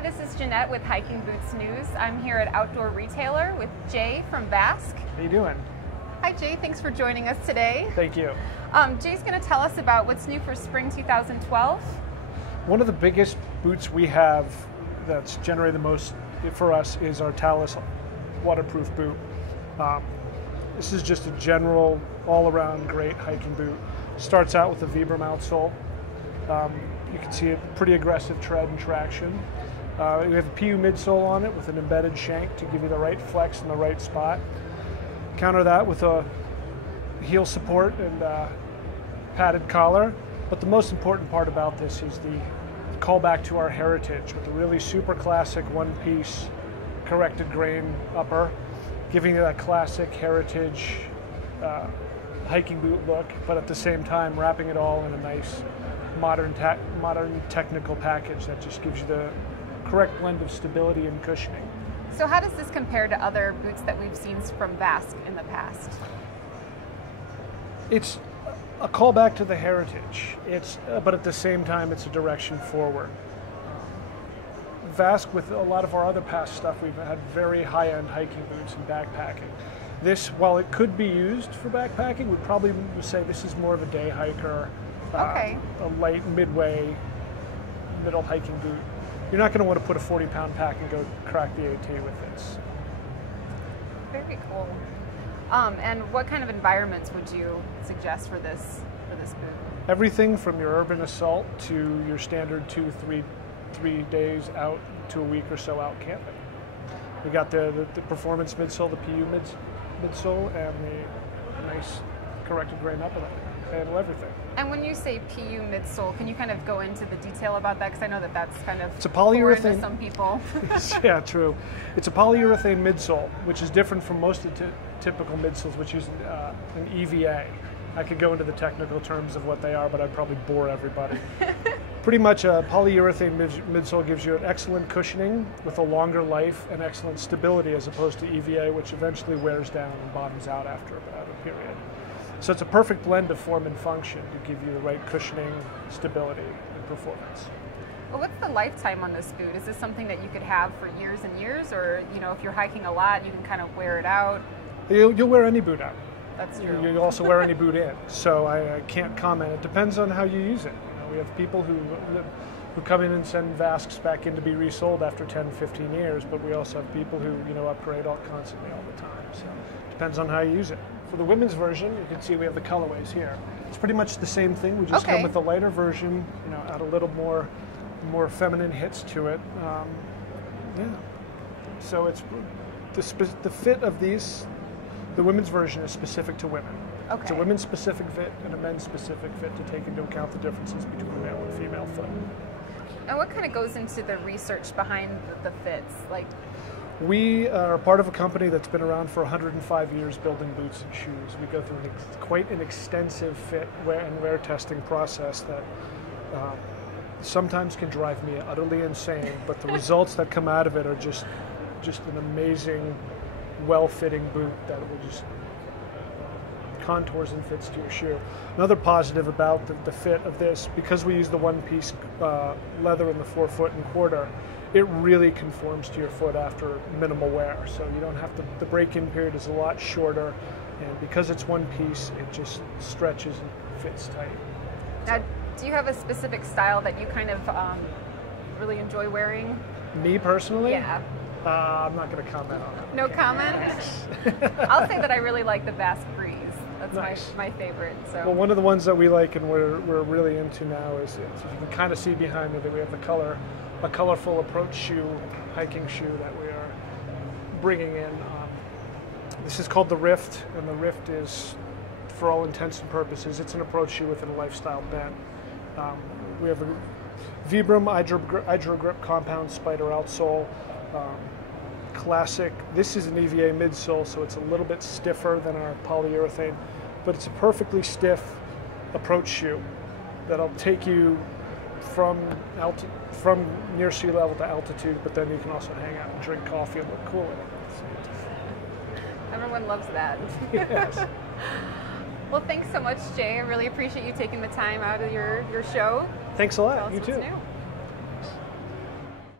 Hi, this is Jeanette with Hiking Boots News. I'm here at Outdoor Retailer with Jay from Vasque. How you doing? Hi Jay, thanks for joining us today. Thank you. Jay's going to tell us about what's new for spring 2012. One of the biggest boots we have that's generated the most for us is our Talus waterproof boot. This is just a general, all-around great hiking boot. Starts out with a Vibram outsole. You can see a pretty aggressive tread and traction. We have a PU midsole on it with an embedded shank to give you the right flex in the right spot. Counter that with a heel support and padded collar. But the most important part about this is the callback to our heritage with a really super classic one-piece corrected grain upper, giving you that classic heritage hiking boot look, but at the same time wrapping it all in a nice modern technical package that just gives you the correct blend of stability and cushioning. So how does this compare to other boots that we've seen from Vasque in the past? It's a callback to the heritage, but at the same time it's a direction forward. Vasque, with a lot of our other past stuff, we've had very high-end hiking boots and backpacking. This, while it could be used for backpacking, we'd probably say this is more of a day hiker, a light midway, middle hiking boot. You're not going to want to put a 40-pound pack and go crack the AT with this. Very cool. And what kind of environments would you suggest for this boot? Everything from your urban assault to your standard 2-3 days out to a week or so out camping. We got the performance midsole, the PU midsole, and the nice corrected grain upper that handle everything. And when you say PU midsole, can you kind of go into the detail about that? Because I know that that's kind of it's a polyurethane foreign to some people. Yeah, true. It's a polyurethane midsole, which is different from most of the typical midsoles, which use an EVA. I could go into the technical terms of what they are, but I'd probably bore everybody. Pretty much a polyurethane midsole gives you an excellent cushioning with a longer life and excellent stability as opposed to EVA, which eventually wears down and bottoms out after about a period. So it's a perfect blend of form and function to give you the right cushioning, stability, and performance. Well, what's the lifetime on this boot? Is this something that you could have for years and years, or if you're hiking a lot, you can kind of wear it out? You'll wear any boot out. That's true. You'll also wear any boot in. So I can't comment. It depends on how you use it. We have people who come in and send Vasques back in to be resold after 10, 15 years, but we also have people who upgrade constantly all the time. So it depends on how you use it. For the women's version, you can see we have the colorways here. It's pretty much the same thing. We just come with the lighter version, add a little more feminine hits to it. Yeah. So it's the fit of these. The women's version is specific to women. Okay. It's a women's specific fit and a men's specific fit to take into account the differences between male and female foot. And what kind of goes into the research behind the fits? We are part of a company that's been around for 105 years building boots and shoes. We go through quite an extensive fit and wear testing process that sometimes can drive me utterly insane, but the results that come out of it are just an amazing, well-fitting boot that will just contours and fits to your shoe. Another positive about the fit of this, because we use the one-piece leather in the 4 foot and quarter, it really conforms to your foot after minimal wear. So you don't have to, the break-in period is a lot shorter, and because it's one piece, it just stretches and fits tight. Now, do you have a specific style that you kind of really enjoy wearing? Me personally? Yeah. I'm not going to comment on that. No comment? I'll say that I really like the Vasque Breeze. That's nice. my favorite. So. Well, one of the ones that we like and we're really into now is you can kind of see behind me that we have a colorful approach shoe, hiking shoe that we are bringing in. This is called the Rift, and the Rift is, for all intents and purposes, it's an approach shoe with a lifestyle bent. We have a Vibram Hydro Grip compound spider outsole. Classic. This is an EVA midsole, so it's a little bit stiffer than our polyurethane, but it's a perfectly stiff approach shoe that'll take you from near sea level to altitude, but then you can also hang out and drink coffee and look cool in it. Everyone loves that. Yes. Well, thanks so much, Jay. I really appreciate you taking the time out of your show. Thanks a lot. You too. New.